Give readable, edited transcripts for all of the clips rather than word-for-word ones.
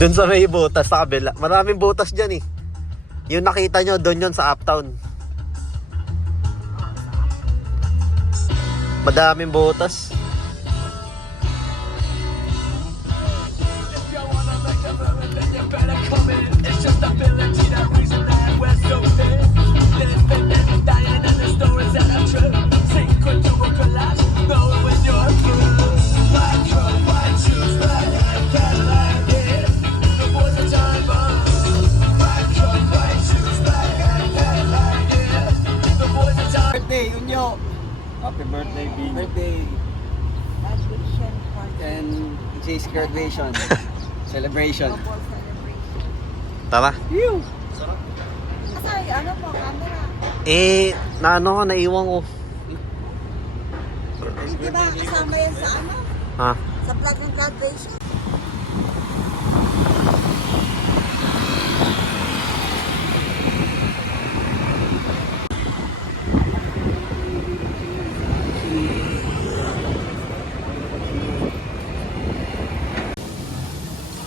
Doon sa may butas sa kabila. Maraming butas dyan eh. Yung nakita nyo, doon yun sa Uptown. Madaming butas. Birthday, Unyo! Happy birthday, Bing. Birthday Graduation party. and Jay's graduation celebration. Couple celebration. Tara. Phew! Asay, ano po, camera? Eh, naano ko, naiwan ko. Di ba kasama yan sa ano? Ha? Sa vlog ng graduation?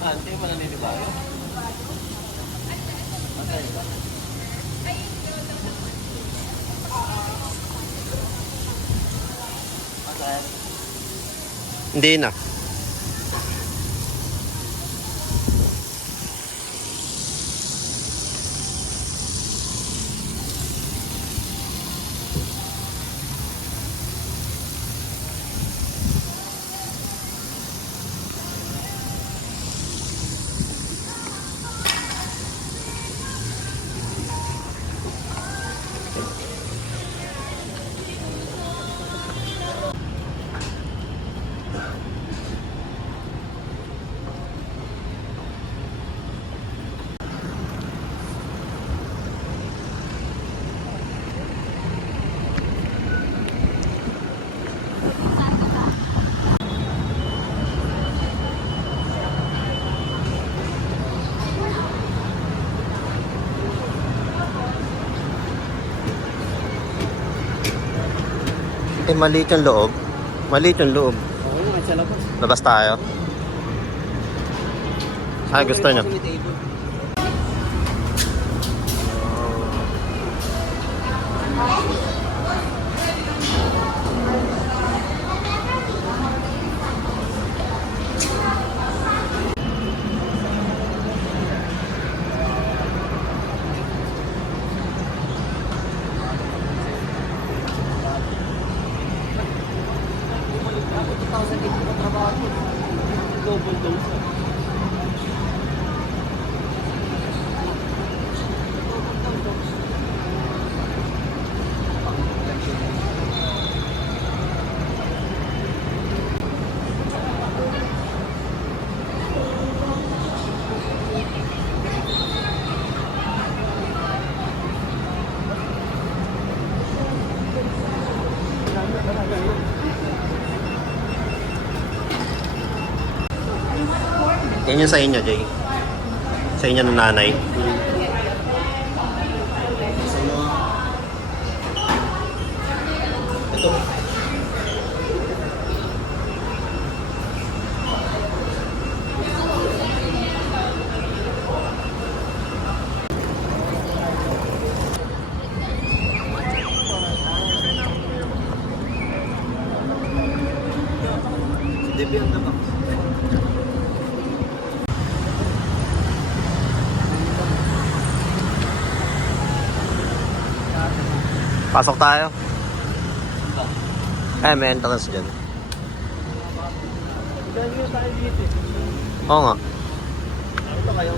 Hindi mo naninibago. Hindi na. Eh, maliit yung loob. Maliit yung loob. Oo, kahit sa labas. Labas tayo. Ay, gusto nyo. May table. Double dose. Yan yung sa inyo, Jay. Sa inyo ng nanay. Ito. Si Debbie ang dabak. Pasok tayo. Eh, may entrance dyan. Dahil nga tayo dito. Oo nga. Ito kayo.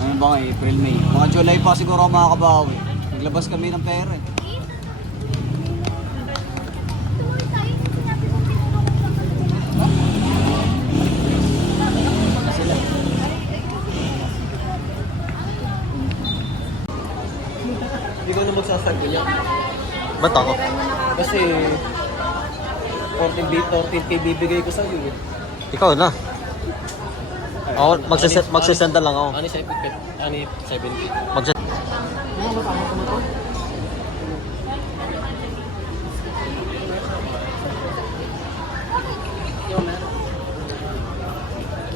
Ano ba nga, April, May? Mga July pa siguro ako makakabawi. Naglabas kami ng pera eh. Hindi ko na magsasagot niya. Ba't ako? Kasi 14K bibigay ko sa'yo eh. Ikaw na. Ako, magsisenda lang ako. Ano sa ipipit? Ano yung 70? Magsa...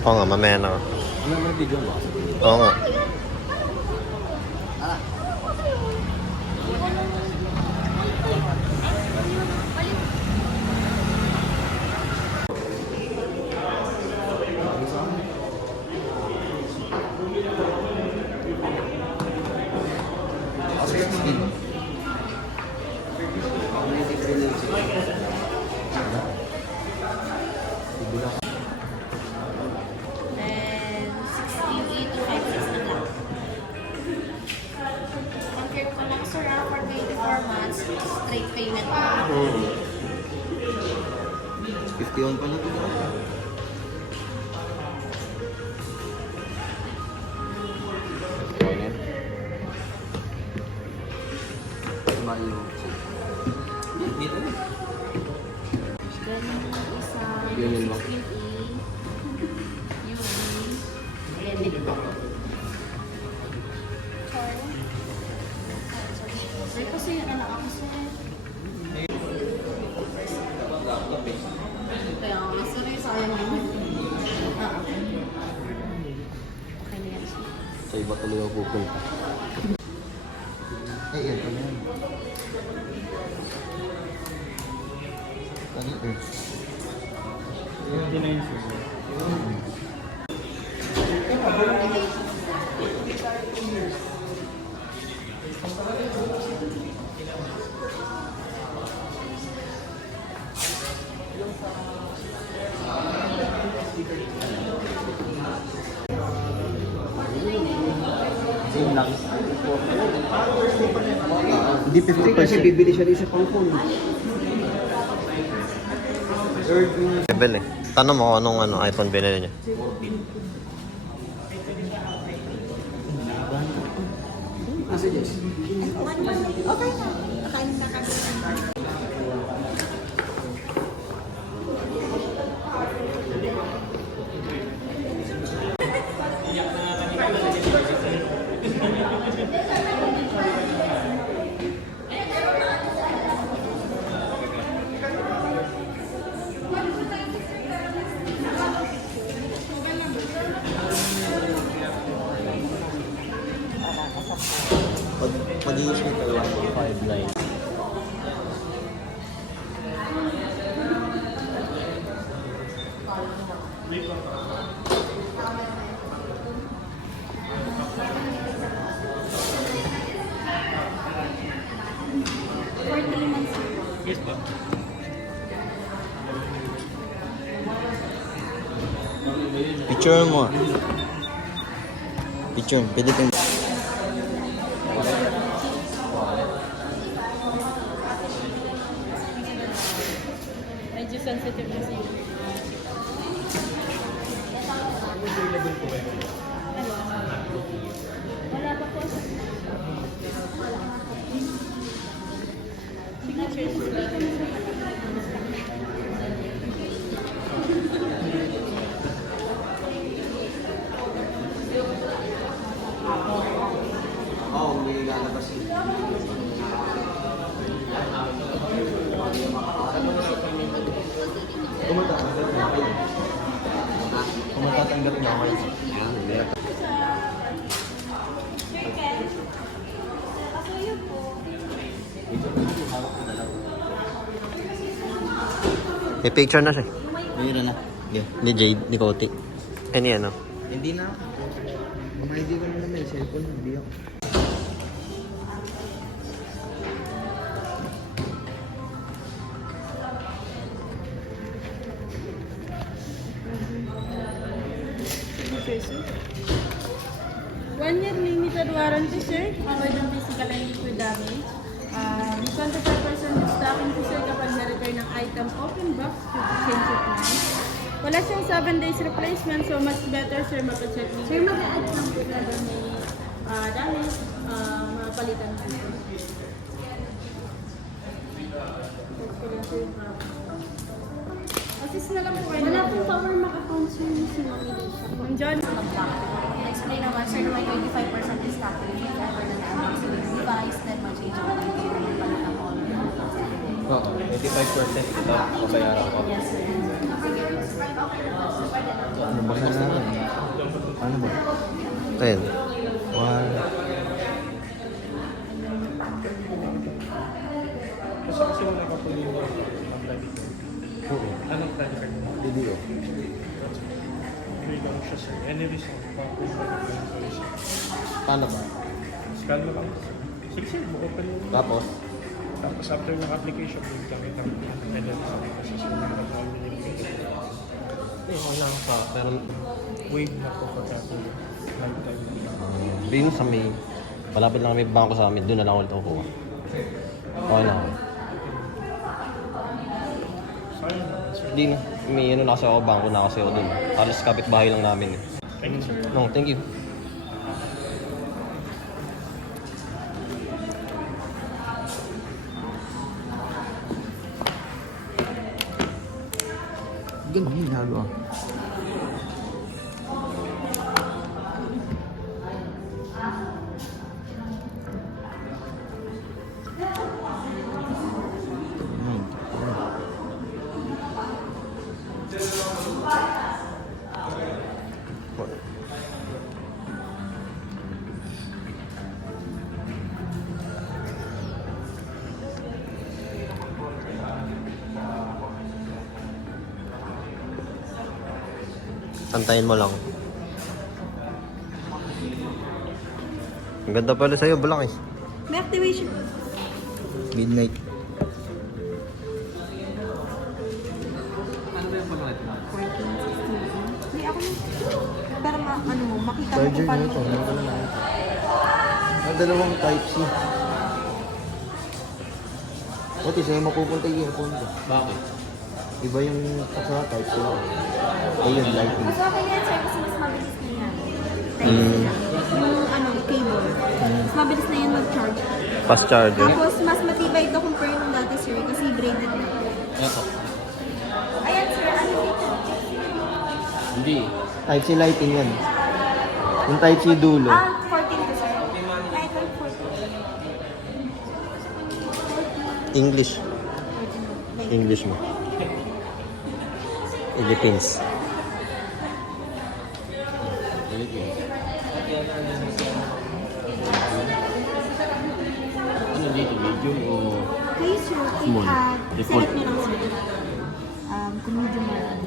Oo nga, mamaya na. Ano may video mo? Oo nga. Then, 16 to 5 na lang. Compare ko lang, sir, for 24 months, straight payment na. 51 pa na ito. Malo. Dito. Then, isa, Yun yun ba? 16E, UV, debit po. Sir, kasi yung anak ako, sir. Kaya nga, sir, sayang naman. Okay na yan, sir. Sa iba tuloy ako pupunta. Yan pa yan. Ano ito? 79 sir. Hindi 50% kasi bibili siya din sa pangkon. Level eh. Tanong mo kung anong iPhone binili niya. Okay na. Nakain na kami. Mag-iis mo tayo 159. Yes ba? Picture mo. Picture, pwede kang... Medyo sensitive na sa'yo. Wala pa po. Oo, may lalabas yun. Kumatatanggap niya ako. May picture na siya. Mayroon na. Yeah. Ni Jade, ni Koti. Eh, ni ano? Hindi na. Mga hindi ko naman may cellphone. Hindi ako. Sir. 1 year limited warranty, sir. Covered ng physical and liquid damage. 25% stocking po, sir, kapag na-return ng item open box to change of mind. Wala siyang 7 days replacement, so much better, sir, mag-check niyo. Sir, mag-add lang po na doon may damage, mapalitan po. Assist na lang po kayo. Wala pong power maka-concern si Mami Lisa. Nandiyan. Explain Monthly naman, sir, may 25% discount if ever na namin sa device, then mag-change ako ng palit ng all. Oo, 85% ito, pabayaran ko. Yes, sir. Ano ba na natin? Ano ba? Ayun. Kasi wala ka po yung credit card. Oo. Anong credit card mo? DDO. Free lang siya sir. Any reason pa kung bakit lang ito siya. Paano ba? Scan mo lang. Sige sir, buko pa yung... Tapos? Tapos after ng application, yung kami ng any reason kasi sa mga nag-all yung credit card. Wala pa. Pero Wave na po pagkakul. Lifetime na. din sa may... Malapit lang may bangko sa amin. Doon na lang ulit ako kuha. Okay na ako. Sayang naman sir. Hindi na. May ano na kasi ako, bangko na kasi ako doon. Halos kapit-bahay lang namin eh. Thank you sir. No, thank you. Ganun yung ginagawa. Antayin mo lang. Ang ganda pala sa'yo, bulak eh. May activation. Midnight. May ako yung... Para ano mo, makita mo kung paano. Ang dalawang type C. Buti sa'yo mapupunta yung earphone ko. Bakit? Iba yung sa type C. Ayun, lighting. Mas okay yan, sir, kasi mas mabilis na yan. Yung ano, cable. Mas mabilis na yun mag-charge. Fast charger. Tapos, mas matibay ito compare nung dati, sir, kasi braided na. Ito. Ayan, sir, ano dito? Hindi. Type C lighting yan. Yung Type C dulo. 14 to, sir. Ay, 14. English. English mo. Philippines. Ano dito? Medium o... Hey, sir, Small. select nyo lang, sir. Kung medium or ano.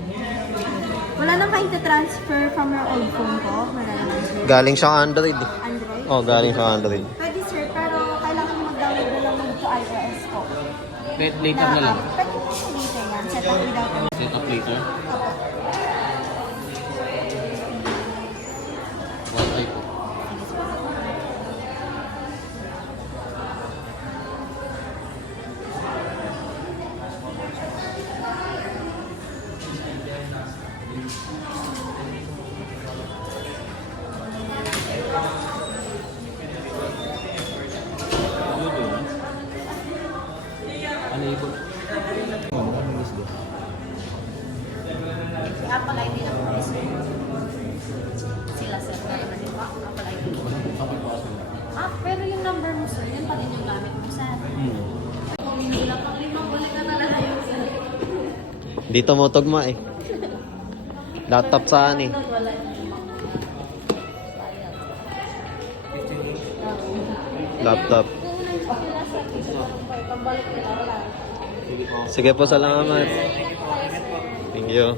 Wala nang kayo transfer from your old phone ko. Wala naman, sir. Galing siyang Android. Android? Oh, galing siyang Android. Pwede, sir, pero kailangan mo mag-download na lang sa iOS ko. Later na lang. Pwede mo sa later yan. Set up without any... Set up later. What type? Ano ito? Apple ID lang po, sir. Sila, sir. Meron na din po. Apple ID. Pero yung number mo, sir, yun pa din yung gamit mo, sir. Hindi lang pang 5 ulit na talaga yun, sir. Dito mo tugma eh. Laptop saan eh. Wala. Laptop. Sige po, salamat. Thank you.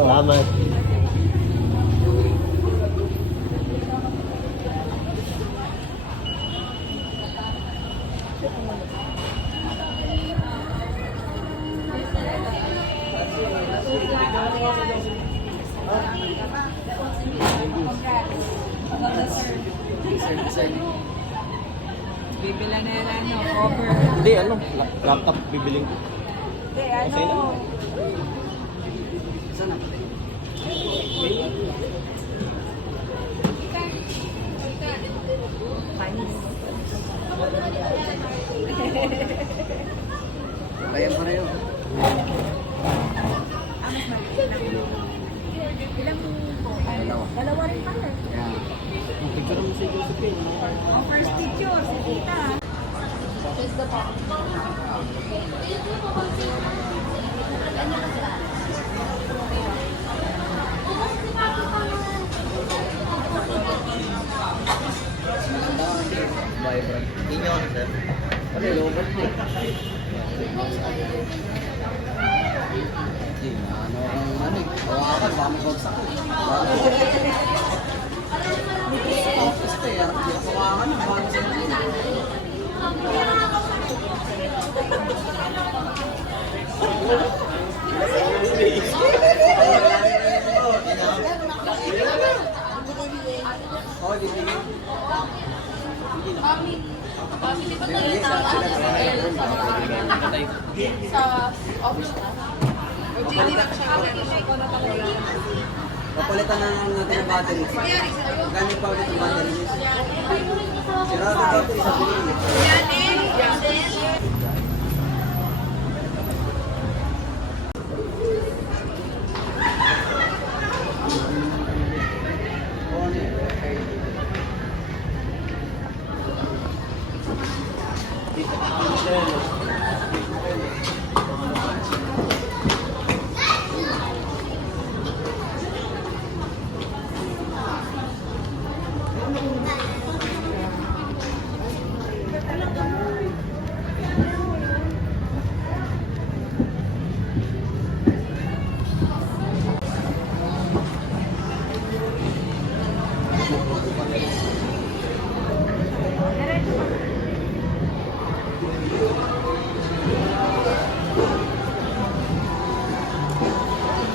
Salamat. Bibilan na yan, ano, cover. Hindi, ano? Laptop bibiling ko. Hindi, Kasi ano. Panis. pareho. Ilang po? Dalawa rin pala. Yan. Ang picture mo si Josephine. Oh, first picture, si tita. Vibrant. Inyo, sir. Ano yung lobat mo? Hindi na, ano eh. Hawakan, baka may bagsak ko. Basta eh, hawakan, baka sa Oh, di ba? Sa office na. Papalitan na lang natin ang battery. Ganyan pa ulit ang battery. Sira ang battery sa pinili.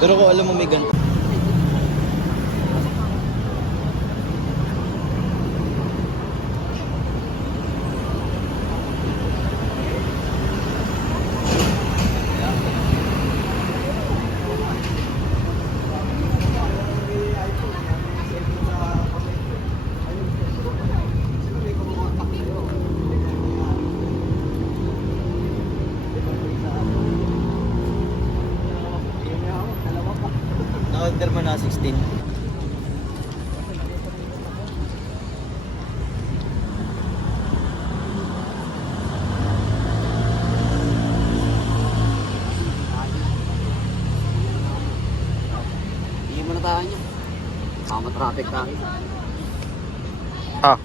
Pero kung alam mo may ganito. Na-order mo na 16. Hindi mo na tayo niya. Baka matraffic tayo. Ah,